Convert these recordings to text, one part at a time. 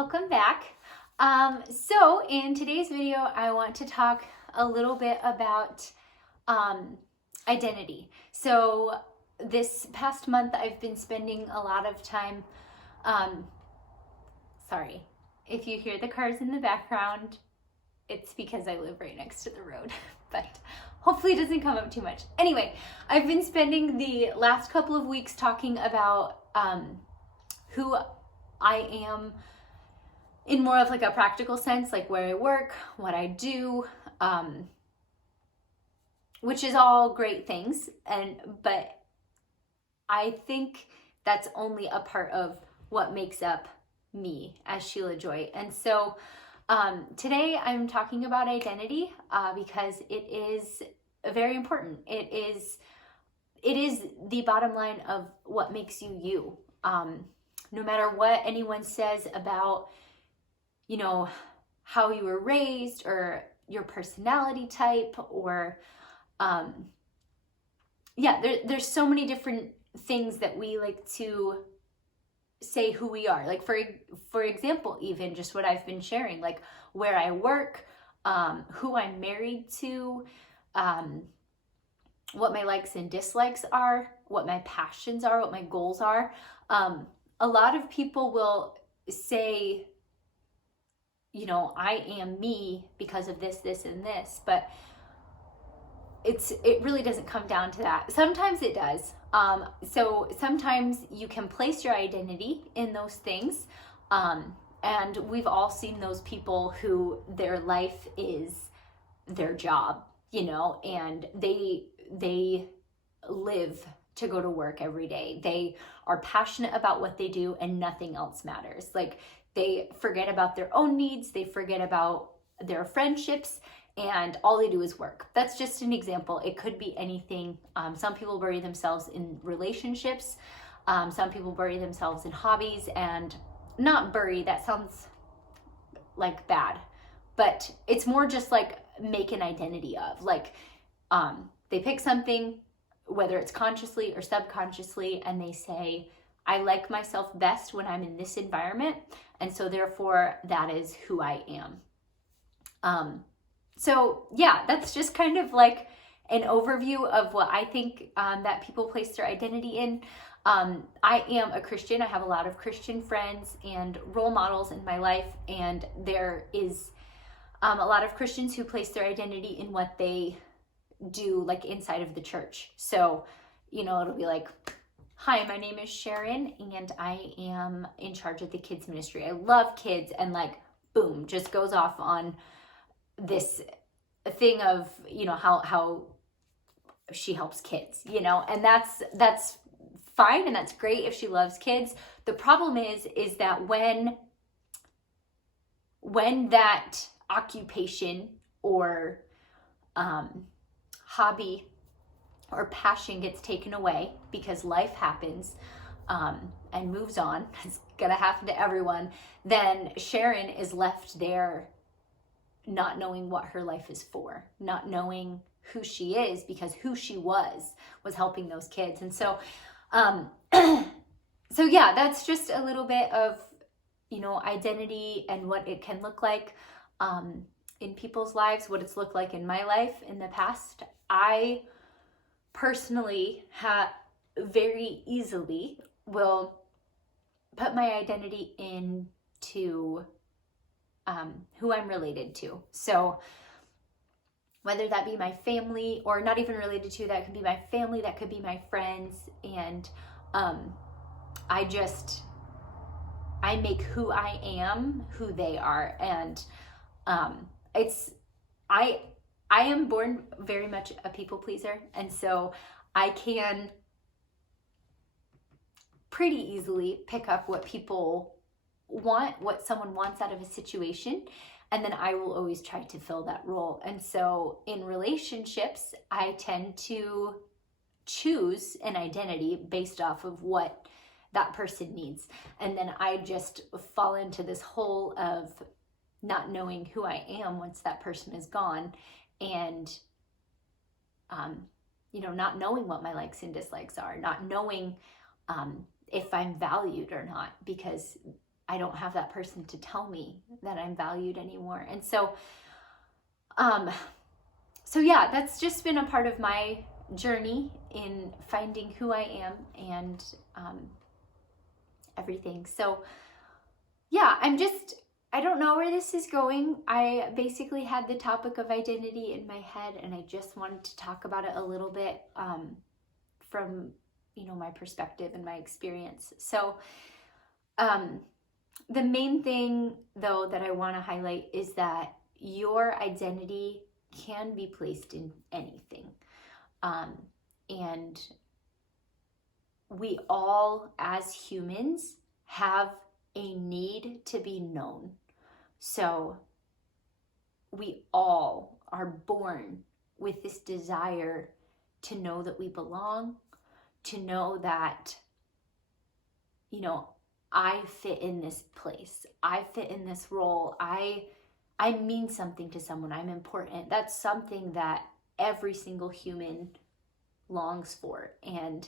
Welcome back. So in today's video, I want to talk a little bit about identity. So this past month, I've been spending a lot of time, sorry, if you hear the cars in the background, it's because I live right next to the road, but hopefully it doesn't come up too much. Anyway, I've been spending the last couple of weeks talking about who I am in more of like a practical sense, like where I work, what I do, which is all great things. But I think that's only a part of what makes up me as Sheila Joy. And so today I'm talking about identity because it is very important. It is the bottom line of what makes you you. No matter what anyone says about, you know, how you were raised or your personality type or, there's so many different things that we like to say who we are. Like for example, even just what I've been sharing, like where I work, who I'm married to, what my likes and dislikes are, what my passions are, what my goals are. A lot of people will say, you know, I am me because of this, this, and this, but it really doesn't come down to that. Sometimes it does. So sometimes you can place your identity in those things. And we've all seen those people who their life is their job, you know, and they live to go to work every day. They are passionate about what they do and nothing else matters. Like they forget about their own needs. They forget about their friendships and all they do is work. That's just an example. It could be anything. Some people bury themselves in relationships. Some people bury themselves in hobbies, and not bury, that sounds like bad, but it's more just like make an identity of, like they pick something, whether it's consciously or subconsciously, and they say, I like myself best when I'm in this environment, and so therefore that is who I am. So yeah, that's just kind of like an overview of what I think that people place their identity in. I am a Christian. I have a lot of Christian friends and role models in my life, and there is a lot of Christians who place their identity in what they do, like inside of the church. So, you know, it'll be like, hi, my name is Sharon, and I am in charge of the kids ministry. I love kids, and like, boom, just goes off on this thing of, you know, how she helps kids, you know, and that's fine, and that's great if she loves kids. The problem is that when that occupation or hobby or passion gets taken away because life happens and moves on, it's gonna happen to everyone, then Sharon is left there not knowing what her life is for, not knowing who she is, because who she was helping those kids. And so so yeah, that's just a little bit of, you know, identity and what it can look like in people's lives, what it's looked like in my life in the past. I personally very easily will put my identity into who I'm related to. So whether that be my family or not even related to, that could be my family, that could be my friends. And I make who I am who they are. And I am born very much a people pleaser. And so I can pretty easily pick up what people want, what someone wants out of a situation, and then I will always try to fill that role. And so in relationships, I tend to choose an identity based off of what that person needs. And then I just fall into this hole of not knowing who I am once that person is gone, and you know, not knowing what my likes and dislikes are, not knowing if I'm valued or not, because I don't have that person to tell me that I'm valued anymore. And so yeah, that's just been a part of my journey in finding who I am and everything. So yeah, I don't know where this is going. I basically had the topic of identity in my head, and I just wanted to talk about it a little bit from, my perspective and my experience. So the main thing, though, that I want to highlight is that your identity can be placed in anything. And we all, as humans, have a need to be known. So we all are born with this desire to know that we belong, to know that, I fit in this place. I fit in this role. I mean something to someone. I'm important. That's something that every single human longs for. And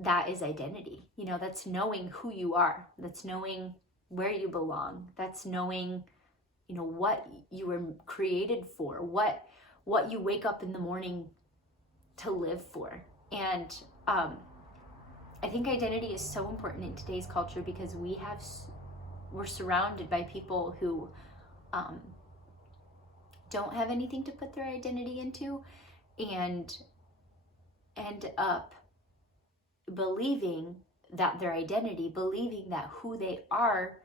that is identity. That's knowing who you are. That's knowing where you belong. That's knowing, what you were created for, what you wake up in the morning to live for. And I think identity is so important in today's culture because we're surrounded by people who don't have anything to put their identity into and end up believing that their identity, believing that who they are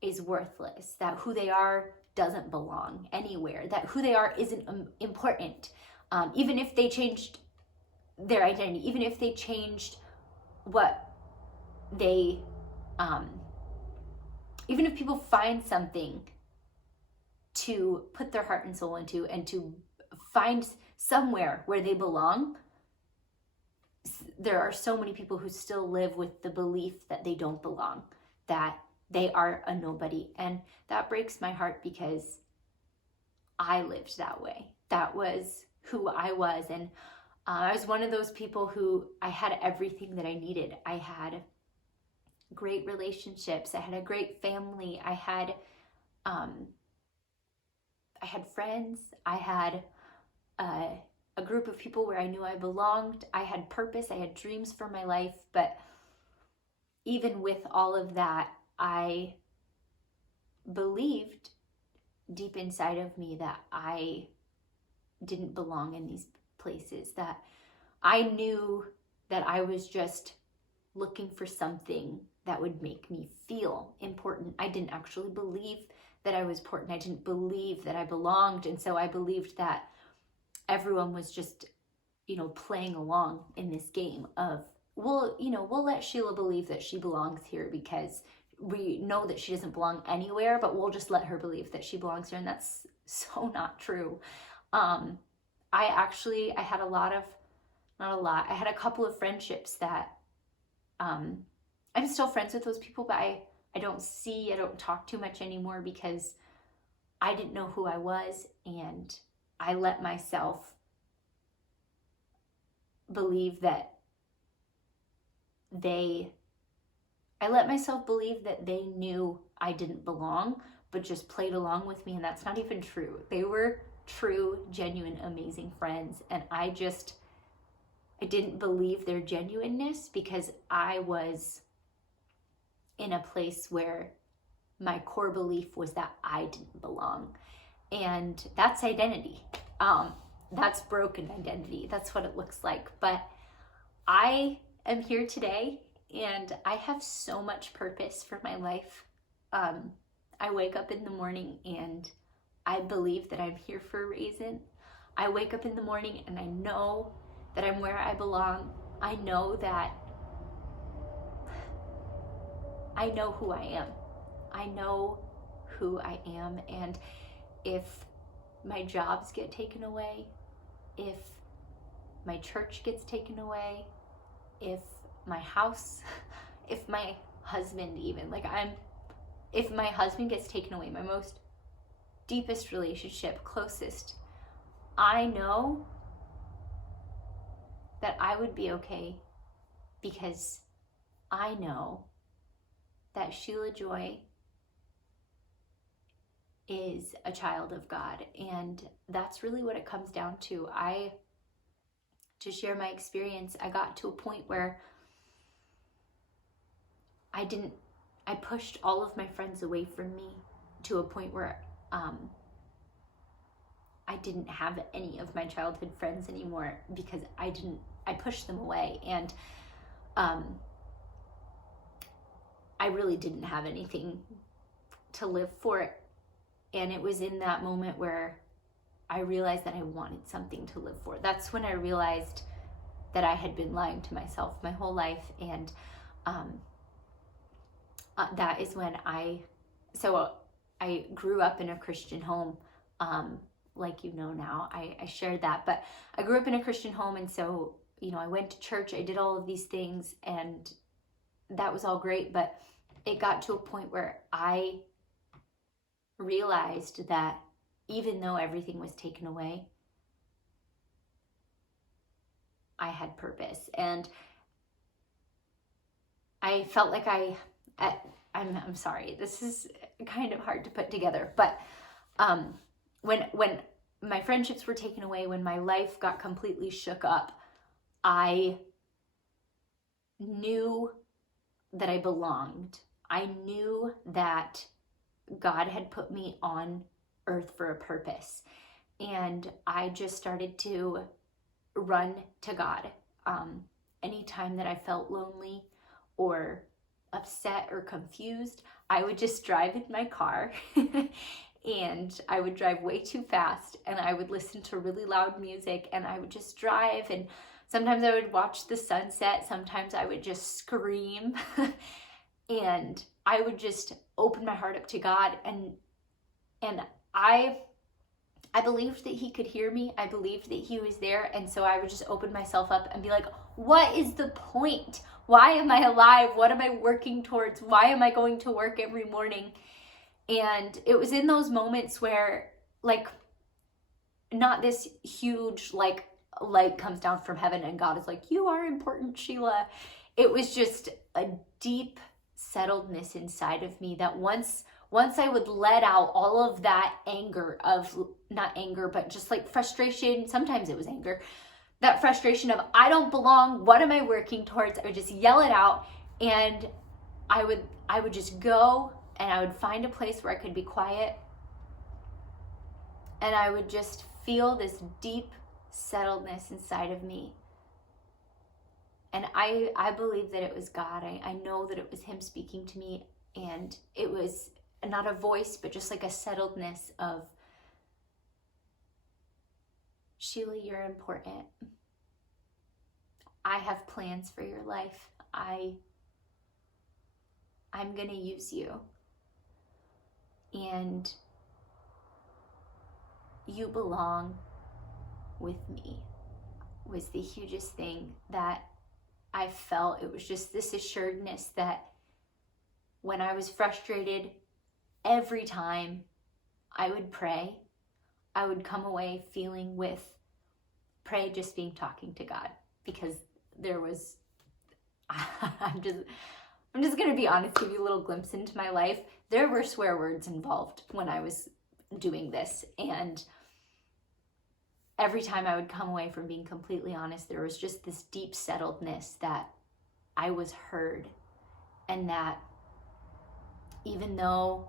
is worthless, that who they are doesn't belong anywhere, that who they are isn't important. Even if they changed their identity, even if they changed what they, even if people find something to put their heart and soul into and to find somewhere where they belong, there are so many people who still live with the belief that they don't belong, that they are a nobody. And that breaks my heart because I lived that way. That was who I was. And I was one of those people who I had everything that I needed. I had great relationships. I had a great family. I had friends. I had a group of people where I knew I belonged. I had purpose. I had dreams for my life. But even with all of that, I believed deep inside of me that I didn't belong in these places, that I knew that I was just looking for something that would make me feel important. I didn't actually believe that I was important. I didn't believe that I belonged. And so I believed that everyone was just, playing along in this game of, we'll let Sheila believe that she belongs here because we know that she doesn't belong anywhere, but we'll just let her believe that she belongs here. And that's so not true. I had I had a couple of friendships that, I'm still friends with those people, but I don't talk too much anymore because I didn't know who I was, and I let myself believe that they knew I didn't belong, but just played along with me, and that's not even true. They were true, genuine, amazing friends, and I didn't believe their genuineness because I was in a place where my core belief was that I didn't belong. And that's identity. That's broken identity. That's what it looks like. But I am here today and I have so much purpose for my life. I wake up in the morning and I believe that I'm here for a reason. I wake up in the morning and I know that I'm where I belong. I know who I am. I know who I am. And if my jobs get taken away, if my church gets taken away, if my house, if my husband even, if my husband gets taken away, my most deepest relationship, closest, I know that I would be okay because I know that Sheila Joy is a child of God. And that's really what it comes down to. To share my experience, I got to a point where I pushed all of my friends away from me, to a point where I didn't have any of my childhood friends anymore, because I pushed them away. And I really didn't have anything to live for. And it was in that moment where I realized that I wanted something to live for. That's when I realized that I had been lying to myself my whole life. And that is when I grew up in a Christian home. Like now, I shared that, but I grew up in a Christian home. And so, I went to church, I did all of these things, and that was all great. But it got to a point where I realized that even though everything was taken away, I had purpose. And I felt like I'm sorry, this is kind of hard to put together, but when my friendships were taken away, when my life got completely shook up, I knew that I belonged. I knew that God had put me on earth for a purpose. And I just started to run to God. Anytime that I felt lonely or upset or confused, I would just drive in my car and I would drive way too fast, and I would listen to really loud music, and I would just drive, and sometimes I would watch the sunset, sometimes I would just scream and I would just open my heart up to God, and I believed that he could hear me. I believed that he was there. And so I would just open myself up and be like, what is the point? Why am I alive? What am I working towards? Why am I going to work every morning? And it was in those moments where, not this huge, light comes down from heaven and God is like, you are important, Sheila. It was just a deep settledness inside of me that once I would let out all of that anger not anger, but just frustration. Sometimes it was anger. That frustration of, I don't belong. What am I working towards? I would just yell it out, and I would just go, and I would find a place where I could be quiet, and I would just feel this deep settledness inside of me. And I believe that it was God. I know that it was him speaking to me, and it was not a voice, but just a settledness of, Sheila, you're important. I have plans for your life. I'm going to use you. And you belong with me, was the hugest thing that I felt. It was just this assuredness that when I was frustrated, every time I would pray, I would come away feeling with pray just being talking to God, because there was, I'm just going to be honest, give you a little glimpse into my life. There were swear words involved when I was doing this. And every time I would come away from being completely honest, there was just this deep settledness that I was heard, and that even though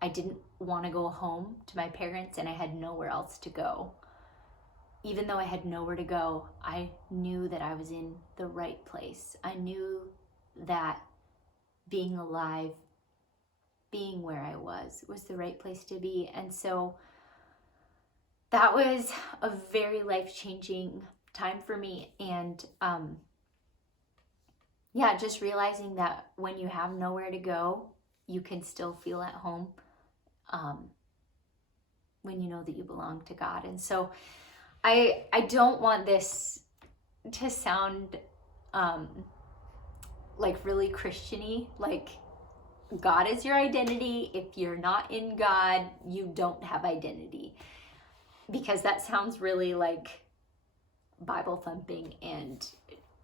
I didn't want to go home to my parents and I had nowhere else to go, even though I had nowhere to go, I knew that I was in the right place. I knew that being alive, being where I was the right place to be. And so that was a very life-changing time for me. And just realizing that when you have nowhere to go, you can still feel at home when you know that you belong to God. And so I don't want this to sound really Christian-y, God is your identity. If you're not in God, you don't have identity. Because that sounds really Bible thumping, and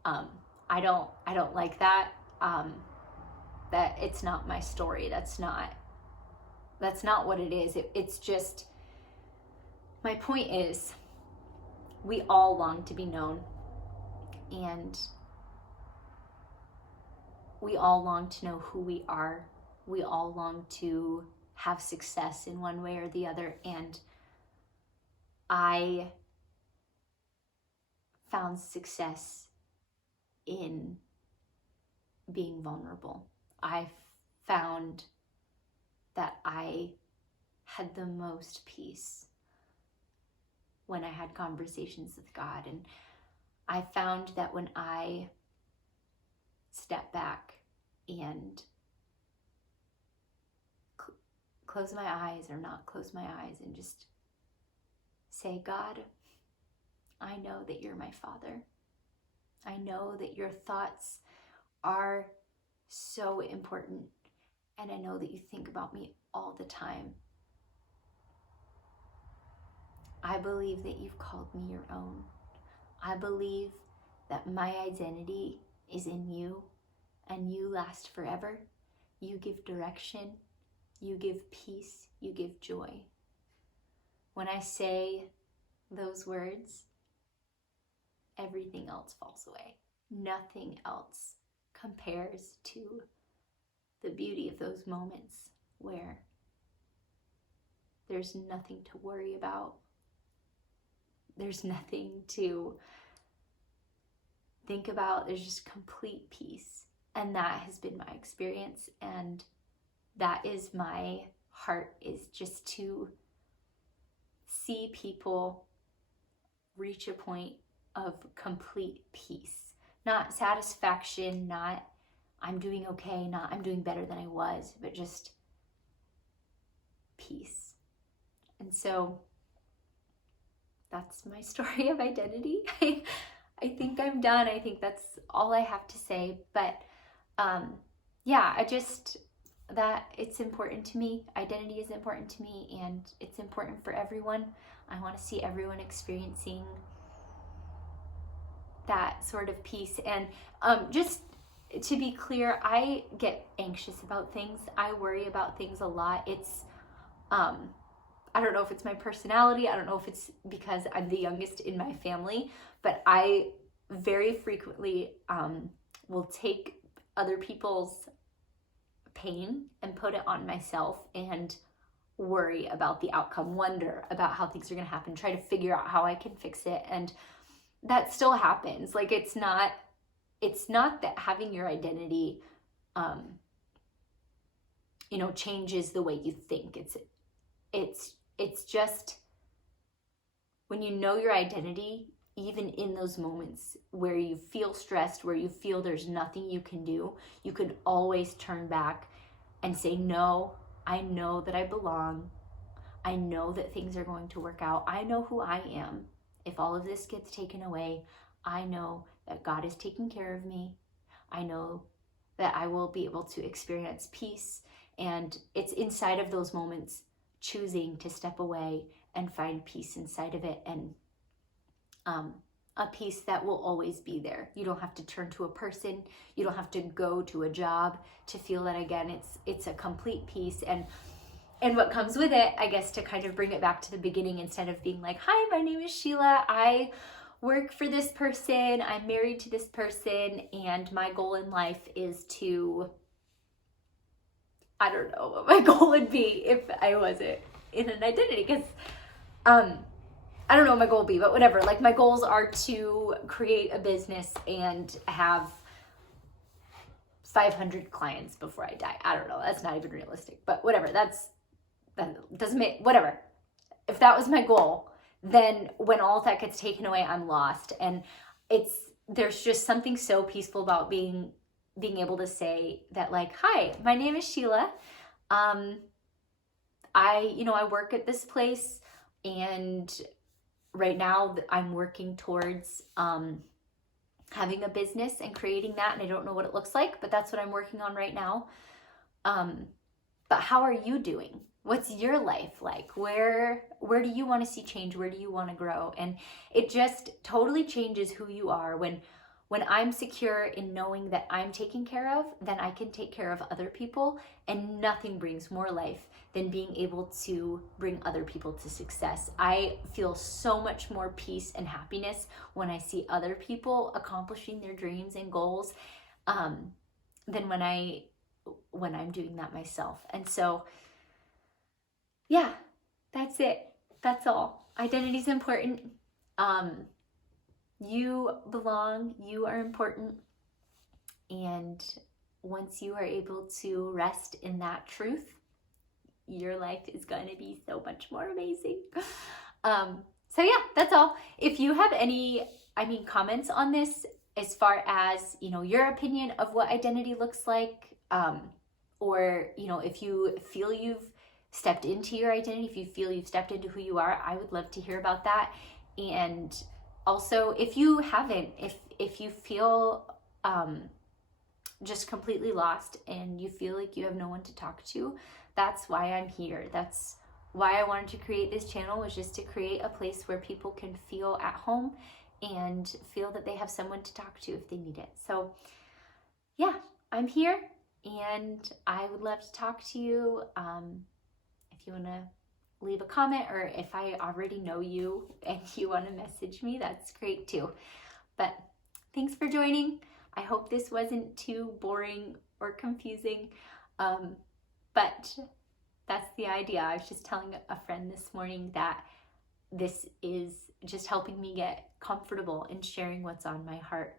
I don't like that. that it's not my story. That's not what it is. It's just, my point is, we all long to be known, and we all long to know who we are. We all long to have success in one way or the other. And I found success in being vulnerable. I found that I had the most peace when I had conversations with God. And I found that when I step back and close my eyes or not close my eyes and just say, God, I know that you're my Father. I know that your thoughts are so important, and I know that you think about me all the time. I believe that you've called me your own. I believe that my identity is in you, and you last forever. You give direction, you give peace, you give joy. When I say those words, everything else falls away. Nothing else compares to the beauty of those moments where there's nothing to worry about. There's nothing to think about. There's just complete peace. And that has been my experience. And that is my heart, is just to see people reach a point of complete peace. Not satisfaction, not I'm doing okay, not I'm doing better than I was, but just peace. And so that's my story of identity. I think I'm done. I think that's all I have to say. But yeah, that it's important to me. Identity is important to me, and it's important for everyone. I want to see everyone experiencing that sort of peace. And just to be clear, I get anxious about things. I worry about things a lot. It's I don't know if it's my personality. I don't know if it's because I'm the youngest in my family, but I very frequently will take other people's pain and put it on myself and worry about the outcome, wonder about how things are going to happen, try to figure out how I can fix it. And that still happens. Like, it's not that having your identity changes the way you think. It's just when you know your identity, even in those moments where you feel stressed, where you feel there's nothing you can do, you can always turn back and say, no, I know that I belong. I know that things are going to work out. I know who I am. If all of this gets taken away, I know that God is taking care of me. I know that I will be able to experience peace. And it's inside of those moments, choosing to step away and find peace inside of it, and a peace that will always be there. You don't have to turn to a person. You don't have to go to a job to feel that again. It's a complete peace. And what comes with it, I guess, to kind of bring it back to the beginning, instead of being like, hi, my name is Sheila. I work for this person. I'm married to this person. And my goal in life is to, I don't know what my goal would be if I wasn't in an identity. Because I don't know what my goal would be, but whatever. Like, my goals are to create a business and have 500 clients before I die. I don't know. That's not even realistic, but whatever. That doesn't make, whatever. If that was my goal, then when all of that gets taken away, I'm lost. And there's just something so peaceful about being able to say that, like, hi, my name is Sheila. I work at this place, and right now I'm working towards having a business and creating that, and I don't know what it looks like, but that's what I'm working on right now. But how are you doing? What's your life like? Where do you want to see change? Where do you want to grow? And it just totally changes who you are when when I'm secure in knowing that I'm taken care of, then I can take care of other people. And nothing brings more life than being able to bring other people to success. I feel so much more peace and happiness when I see other people accomplishing their dreams and goals, than when I'm doing that myself. And so, yeah, that's it. That's all. Identity is important. You belong, you are important. And once you are able to rest in that truth, your life is going to be so much more amazing. So yeah, that's all. If you have any, comments on this, as far as, your opinion of what identity looks like, or, if you feel you've stepped into your identity, if you feel you've stepped into who you are, I would love to hear about that. And also, if you haven't, if you feel just completely lost and you feel like you have no one to talk to, that's why I'm here. That's why I wanted to create this channel, was just to create a place where people can feel at home and feel that they have someone to talk to if they need it. So yeah, I'm here and I would love to talk to you. If you want to leave a comment, or if I already know you and you want to message me, that's great too. But thanks for joining. I hope this wasn't too boring or confusing, but that's the idea. I was just telling a friend this morning that this is just helping me get comfortable in sharing what's on my heart.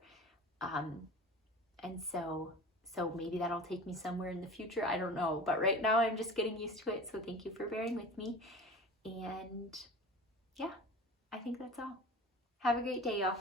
And so maybe that'll take me somewhere in the future. I don't know. But right now I'm just getting used to it. So thank you for bearing with me. And yeah, I think that's all. Have a great day, y'all.